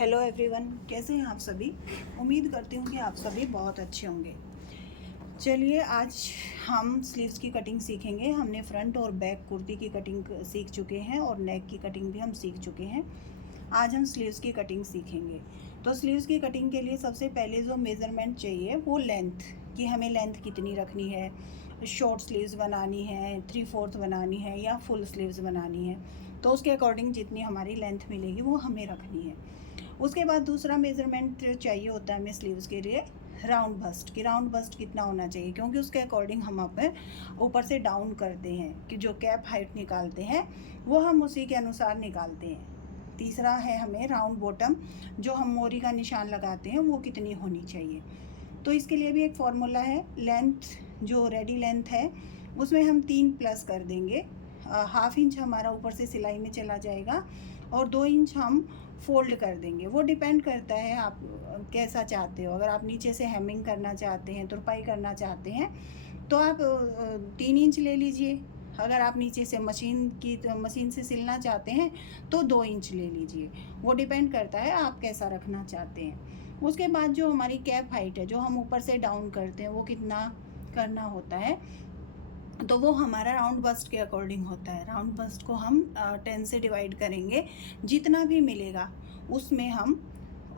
Hello everyone, कैसे हैं आप सभी। उम्मीद करती हूँ कि आप सभी बहुत अच्छे होंगे। चलिए आज हम स्लीव्स की कटिंग सीखेंगे। हमने फ्रंट और बैक कुर्ती की कटिंग सीख चुके हैं और नेक की कटिंग भी हम सीख चुके हैं। आज हम स्लीव्स की कटिंग सीखेंगे। तो स्लीव्स की कटिंग के लिए सबसे पहले जो मेज़रमेंट चाहिए वो लेंथ, कि हमें लेंथ कितनी रखनी है, शॉर्ट स्लीव्स बनानी है, 3/4 बनानी है या फुल स्लीव्स बनानी है। तो उसके अकॉर्डिंग जितनी हमारी लेंथ मिलेगी वो हमें रखनी है। उसके बाद दूसरा मेज़रमेंट चाहिए होता है हमें स्लीव्स के लिए राउंड बस्ट, कि राउंड बस्ट कितना होना चाहिए, क्योंकि उसके अकॉर्डिंग हम अपने ऊपर से डाउन करते हैं, कि जो कैप हाइट निकालते हैं वो हम उसी के अनुसार निकालते हैं। तीसरा है हमें राउंड बॉटम, जो हम मोरी का निशान लगाते हैं वो कितनी होनी चाहिए। तो इसके लिए भी एक फॉर्मूला है। लेंथ जो रेडी लेंथ है उसमें हम 3 प्लस कर देंगे। हाफ इंच हमारा ऊपर से सिलाई में चला जाएगा और 2 इंच हम फोल्ड कर देंगे। वो डिपेंड करता है आप कैसा चाहते हो। अगर आप नीचे से हेमिंग करना चाहते हैं, तुरपाई करना चाहते हैं, तो आप 3 इंच ले लीजिए। अगर आप नीचे से मशीन से सिलना चाहते हैं तो 2 इंच ले लीजिए। वो डिपेंड करता है आप कैसा रखना चाहते हैं। उसके बाद जो हमारी कैप हाइट है, जो हम ऊपर से डाउन करते हैं, वो कितना करना होता है, तो वो हमारा राउंड बस्ट के अकॉर्डिंग होता है। राउंड बस्ट को हम 10 से डिवाइड करेंगे। जितना भी मिलेगा उसमें हम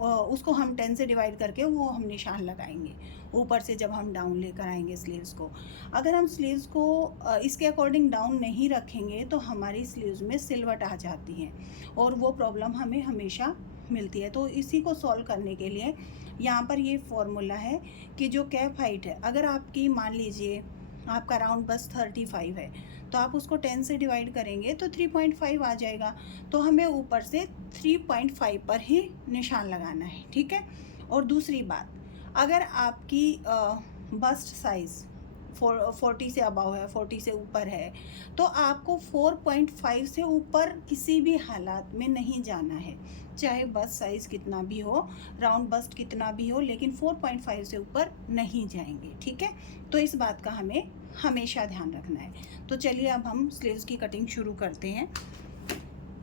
उसको हम 10 से डिवाइड करके वो हम निशान लगाएंगे ऊपर से, जब हम डाउन लेकर आएंगे स्लीव्स को। अगर हम स्लीव्स को इसके अकॉर्डिंग डाउन नहीं रखेंगे तो हमारी स्लीव्स में सिलवट आ जाती है और वो प्रॉब्लम हमें हमेशा मिलती है। तो इसी को सॉल्व करने के लिए यहाँ पर ये फॉर्मूला है कि जो कैप हाइट है, अगर आपकी मान लीजिए आपका राउंड बस 35 है, तो आप उसको 10 से डिवाइड करेंगे तो 3.5 आ जाएगा। तो हमें ऊपर से 3.5 पर ही निशान लगाना है, ठीक है। और दूसरी बात, अगर आपकी बस्ट साइज़ 40 से अबव है, 40 से ऊपर है, तो आपको 4.5 से ऊपर किसी भी हालात में नहीं जाना है। चाहे बस्ट साइज़ कितना भी हो, राउंड बस्ट कितना भी हो, लेकिन 4.5 से ऊपर नहीं जाएंगे, ठीक है। तो इस बात का हमें हमेशा ध्यान रखना है। तो चलिए अब हम स्लीव्स की कटिंग शुरू करते हैं।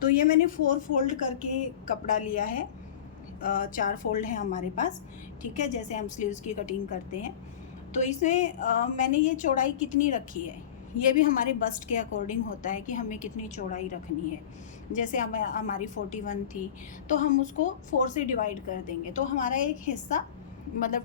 तो ये मैंने 4 फोल्ड करके कपड़ा लिया है। 4 फोल्ड है हमारे पास, ठीक है, जैसे हम स्लीव्स की कटिंग करते हैं। तो इसमें मैंने ये चौड़ाई कितनी रखी है, ये भी हमारे बस्ट के अकॉर्डिंग होता है कि हमें कितनी चौड़ाई रखनी है। जैसे हमारी 41 थी, तो हम उसको 4 से डिवाइड कर देंगे, तो हमारा एक हिस्सा मतलब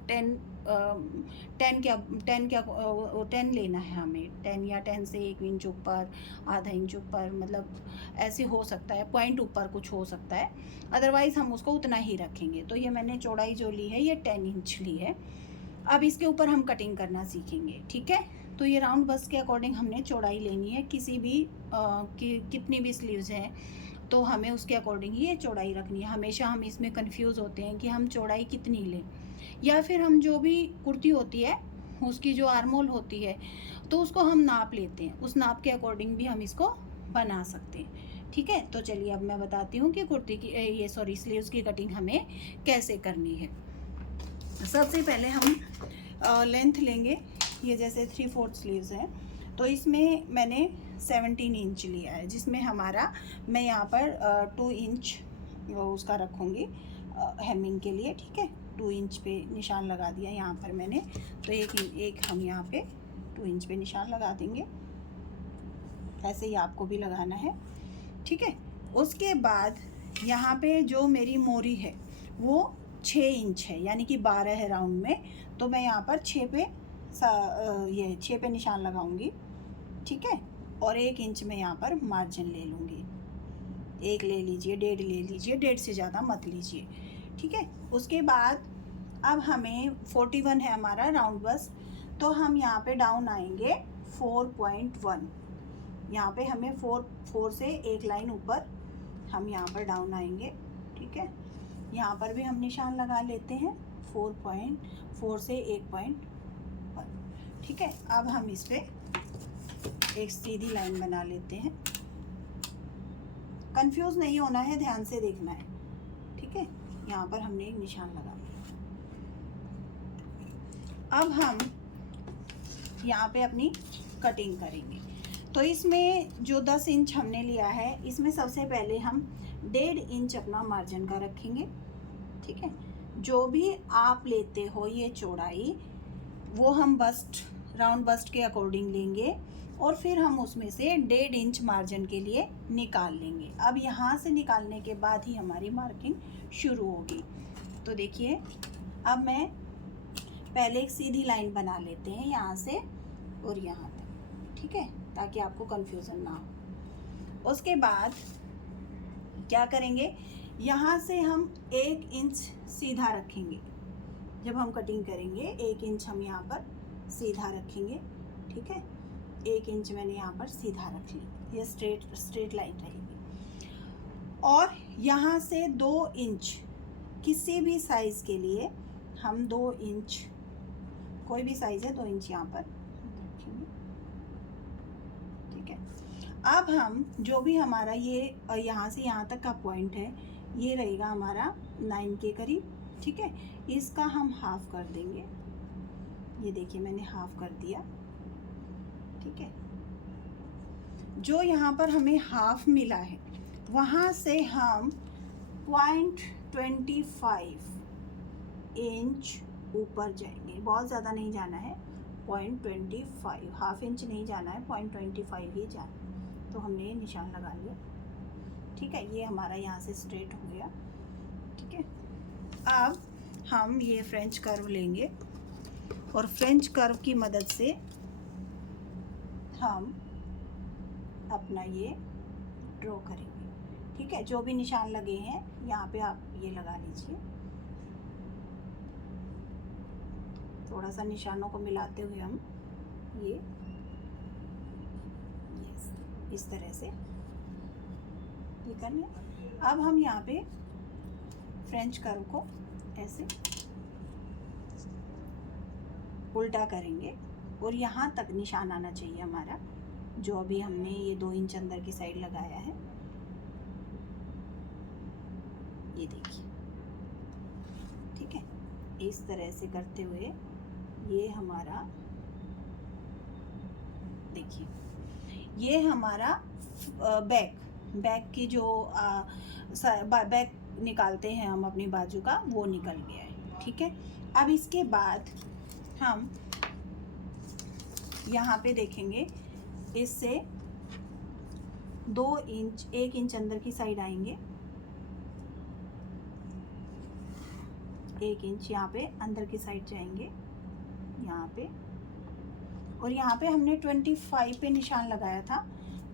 10 लेना है हमें। 10 या 10 से 1 इंच ऊपर, आधा इंच ऊपर, मतलब ऐसे हो सकता है, पॉइंट ऊपर कुछ हो सकता है, अदरवाइज़ हम उसको उतना ही रखेंगे। तो ये मैंने चौड़ाई जो ली है ये 10 इंच ली है। अब इसके ऊपर हम कटिंग करना सीखेंगे, ठीक है। तो ये राउंड बस्ट के अकॉर्डिंग हमने चौड़ाई लेनी है। किसी भी कितनी भी स्लीव्स हैं तो हमें उसके अकॉर्डिंग ही ये चौड़ाई रखनी है। हमेशा हम इसमें कंफ्यूज होते हैं कि हम चौड़ाई कितनी लें, या फिर हम जो भी कुर्ती होती है उसकी जो आर्मोल होती है तो उसको हम नाप लेते हैं, उस नाप के अकॉर्डिंग भी हम इसको बना सकते हैं, ठीक है। तो चलिए अब मैं बताती हूँ कि कुर्ती की स्लीव्स की कटिंग हमें कैसे करनी है। सबसे पहले हम लेंथ लेंगे। ये जैसे 3/4 स्लीव्स हैं, तो इसमें मैंने 17 इंच लिया है, जिसमें हमारा मैं यहाँ पर 2 इंच उसका रखूँगी हेमिंग के लिए, ठीक है। 2 इंच पे निशान लगा दिया यहाँ पर मैंने, तो एक हम यहाँ पे 2 इंच पे निशान लगा देंगे। ऐसे ही आपको भी लगाना है, ठीक है। उसके बाद यहाँ पे जो मेरी मोरी है वो 6 इंच है, यानी कि 12 है राउंड में, तो मैं यहाँ पर 6 पे निशान लगाऊंगी, ठीक है। और 1 इंच में यहाँ पर मार्जिन ले लूँगी। 1 ले लीजिए, 1.5 ले लीजिए, 1.5 से ज़्यादा मत लीजिए, ठीक है। उसके बाद अब हमें 41 है हमारा राउंड बस, तो हम यहाँ पे डाउन आएंगे 4.1। यहाँ पे हमें 4 से एक लाइन ऊपर हम यहाँ पर डाउन आएंगे, ठीक है। यहाँ पर भी हम निशान लगा लेते हैं 4.4 से 1.1, ठीक है। अब हम इस पे एक सीधी लाइन बना लेते हैं। कंफ्यूज नहीं होना है, ध्यान से देखना है, ठीक है। यहाँ पर हमने एक निशान लगा लिया। अब हम यहाँ पे अपनी कटिंग करेंगे। तो इसमें जो 10 इंच हमने लिया है, इसमें सबसे पहले हम 1.5 इंच अपना मार्जिन का रखेंगे, ठीक है। जो भी आप लेते हो ये चौड़ाई, वो हम बस्ट, राउंड बस्ट के अकॉर्डिंग लेंगे और फिर हम उसमें से 1.5 इंच मार्जिन के लिए निकाल लेंगे। अब यहाँ से निकालने के बाद ही हमारी मार्किंग शुरू होगी। तो देखिए, अब मैं पहले एक सीधी लाइन बना लेते हैं यहाँ से और यहाँ तक, ठीक है, ताकि आपको कंफ्यूजन ना हो। उसके बाद क्या करेंगे, यहाँ से हम 1 इंच सीधा रखेंगे। जब हम कटिंग करेंगे 1 इंच हम यहाँ पर सीधा रखेंगे, ठीक है। 1 इंच मैंने यहाँ पर सीधा रख ली, ये स्ट्रेट लाइन रहेगी। और यहाँ से 2 इंच किसी भी साइज़ के लिए हम 2 इंच, कोई भी साइज़ है 2 इंच यहाँ पर रखेंगे, ठीक है। अब हम जो भी हमारा ये यहाँ से यहाँ तक का पॉइंट है, ये रहेगा हमारा 9 के करीब, ठीक है। इसका हम हाफ कर देंगे। ये देखिए मैंने हाफ कर दिया, ठीक है। जो यहाँ पर हमें हाफ मिला है वहाँ से हम 0.25 इंच ऊपर जाएंगे। बहुत ज़्यादा नहीं जाना है, 0.25, हाफ इंच नहीं जाना है, 0.25 ही जाना है। तो हमने ये निशान लगा लिया, ठीक है। ये हमारा यहाँ से स्ट्रेट हो गया, ठीक है। अब हम ये फ्रेंच कर्व लेंगे और फ्रेंच कर्व की मदद से हम अपना ये ड्रॉ करेंगे, ठीक है। जो भी निशान लगे हैं यहाँ पे आप ये लगा लीजिए। थोड़ा सा निशानों को मिलाते हुए हम ये इस तरह से ये करना। अब हम यहाँ पे फ्रेंच कर्व को ऐसे उल्टा करेंगे और यहाँ तक निशान आना चाहिए हमारा, जो अभी हमने ये 2 इंच अंदर की साइड लगाया है। ये देखिए, ठीक है। इस तरह से करते हुए ये हमारा, देखिए ये हमारा बैक की जो बैक निकालते हैं हम अपनी बाजू का, वो निकल गया है, ठीक है। अब इसके बाद हम यहाँ पे देखेंगे, इससे 2 इंच 1 इंच अंदर की साइड आएंगे, 1 इंच यहाँ पे अंदर की साइड जाएंगे, यहाँ पे, और यहाँ पे हमने 25 पे निशान लगाया था।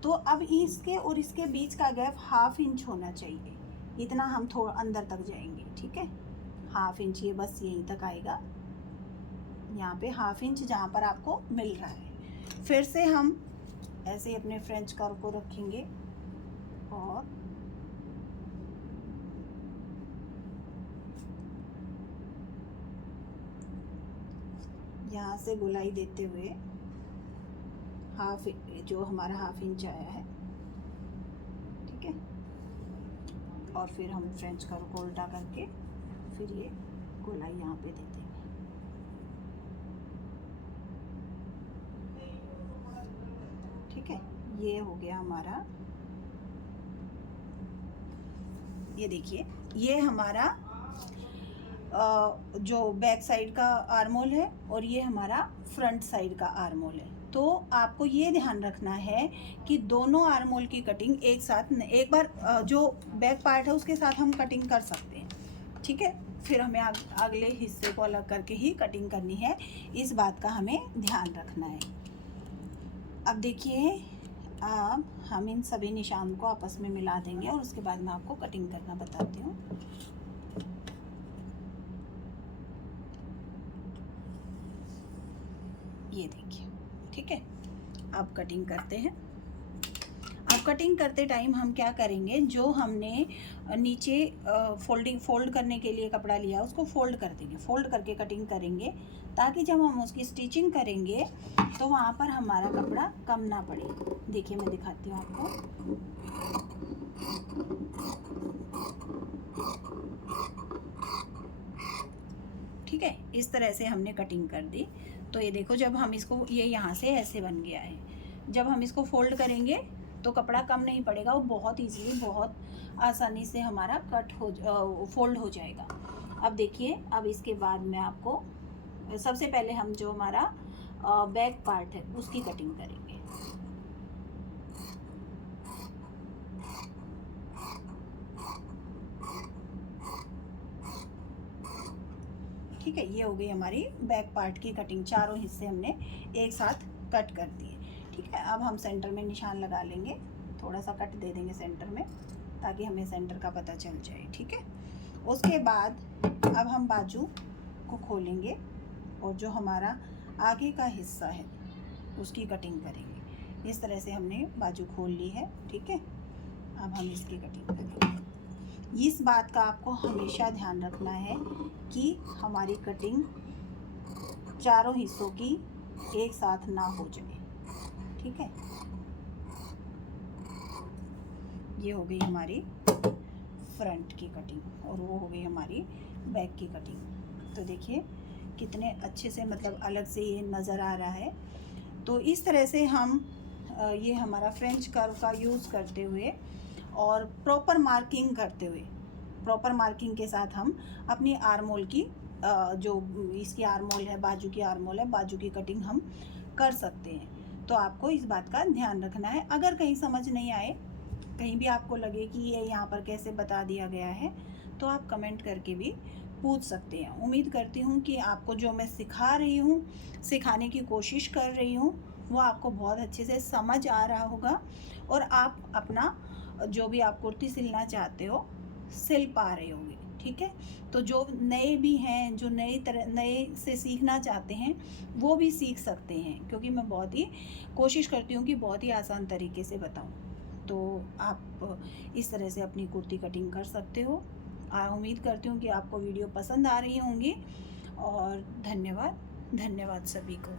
तो अब इसके और इसके बीच का गैप हाफ इंच होना चाहिए, इतना हम थोड़ा अंदर तक जाएंगे, ठीक है। हाफ इंच, ये बस यहीं तक आएगा, यहाँ पे हाफ इंच जहाँ पर आपको मिल रहा है। फिर से हम ऐसे अपने फ्रेंच कर्व को रखेंगे और यहाँ से गोलाई देते हुए हाफ, जो हमारा हाफ इंच आया है, ठीक है। और फिर हम फ्रेंच कर्व को उल्टा करके फिर ये गोलाई यहाँ पे दे देंगे, ठीक है। ये हो गया हमारा, ये देखिए ये हमारा जो बैक साइड का आर्मोल है और ये हमारा फ्रंट साइड का आर्मोल है। तो आपको ये ध्यान रखना है कि दोनों आर्मोल की कटिंग एक साथ, एक बार जो बैक पार्ट है उसके साथ हम कटिंग कर सकते हैं, ठीक है। फिर हमें अगले हिस्से को अलग करके ही कटिंग करनी है, इस बात का हमें ध्यान रखना है। अब देखिए, अब हम इन सभी निशान को आपस में मिला देंगे और उसके बाद मैं आपको कटिंग करना बताती हूँ। ये देखिए, ठीक है। अब कटिंग करते हैं। अब कटिंग करते टाइम हम क्या करेंगे, जो हमने नीचे फोल्ड करने के लिए कपड़ा लिया उसको फोल्ड कर देंगे, फोल्ड करके कटिंग करेंगे, ताकि जब हम उसकी स्टिचिंग करेंगे तो वहाँ पर हमारा कपड़ा कम ना पड़े। देखिए मैं दिखाती हूँ आपको, ठीक है। इस तरह से हमने कटिंग कर दी। तो ये देखो, जब हम इसको, ये यहाँ से ऐसे बन गया है, जब हम इसको फोल्ड करेंगे तो कपड़ा कम नहीं पड़ेगा, वो बहुत इजीली, बहुत आसानी से हमारा फोल्ड हो जाएगा। अब देखिए, अब इसके बाद मैं आपको सबसे पहले हम जो हमारा बैक पार्ट है उसकी कटिंग करेंगे। ठीक है, ये हो गई हमारी बैक पार्ट की कटिंग। चारों हिस्से हमने एक साथ कट कर दिए। ठीक है, अब हम सेंटर में निशान लगा लेंगे, थोड़ा सा कट दे देंगे सेंटर में ताकि हमें सेंटर का पता चल जाए। ठीक है, उसके बाद अब हम बाजू को खोलेंगे और जो हमारा आगे का हिस्सा है उसकी कटिंग करेंगे। इस तरह से हमने बाजू खोल ली है। ठीक है, अब हम इसकी कटिंग करेंगे। इस बात का आपको हमेशा ध्यान रखना है कि हमारी कटिंग चारों हिस्सों की एक साथ ना हो जाए। ठीक है, ये हो गई हमारी फ्रंट की कटिंग और वो हो गई हमारी बैक की कटिंग। तो देखिए कितने अच्छे से मतलब अलग से ये नज़र आ रहा है। तो इस तरह से हम ये हमारा फ्रेंच कर्व का यूज़ करते हुए और प्रॉपर मार्किंग करते हुए, प्रॉपर मार्किंग के साथ हम अपनी आर्मोल की जो इसकी आर्मोल है, बाजू की आर्मोल है, बाजू की कटिंग हम कर सकते हैं। तो आपको इस बात का ध्यान रखना है। अगर कहीं समझ नहीं आए, कहीं भी आपको लगे कि ये यहाँ पर कैसे बता दिया गया है, तो आप कमेंट करके भी पूछ सकते हैं। उम्मीद करती हूँ कि आपको जो मैं सिखा रही हूँ, सिखाने की कोशिश कर रही हूँ, वो आपको बहुत अच्छे से समझ आ रहा होगा और आप अपना जो भी आप कुर्ती सिलना चाहते हो सिल पा रहे होंगे। ठीक है, तो जो नए भी हैं, जो नए से सीखना चाहते हैं, वो भी सीख सकते हैं, क्योंकि मैं बहुत ही कोशिश करती हूँ कि बहुत ही आसान तरीके से बताऊँ। तो आप इस तरह से अपनी कुर्ती कटिंग कर सकते हो। उम्मीद करती हूँ कि आपको वीडियो पसंद आ रही होंगी और धन्यवाद सभी को।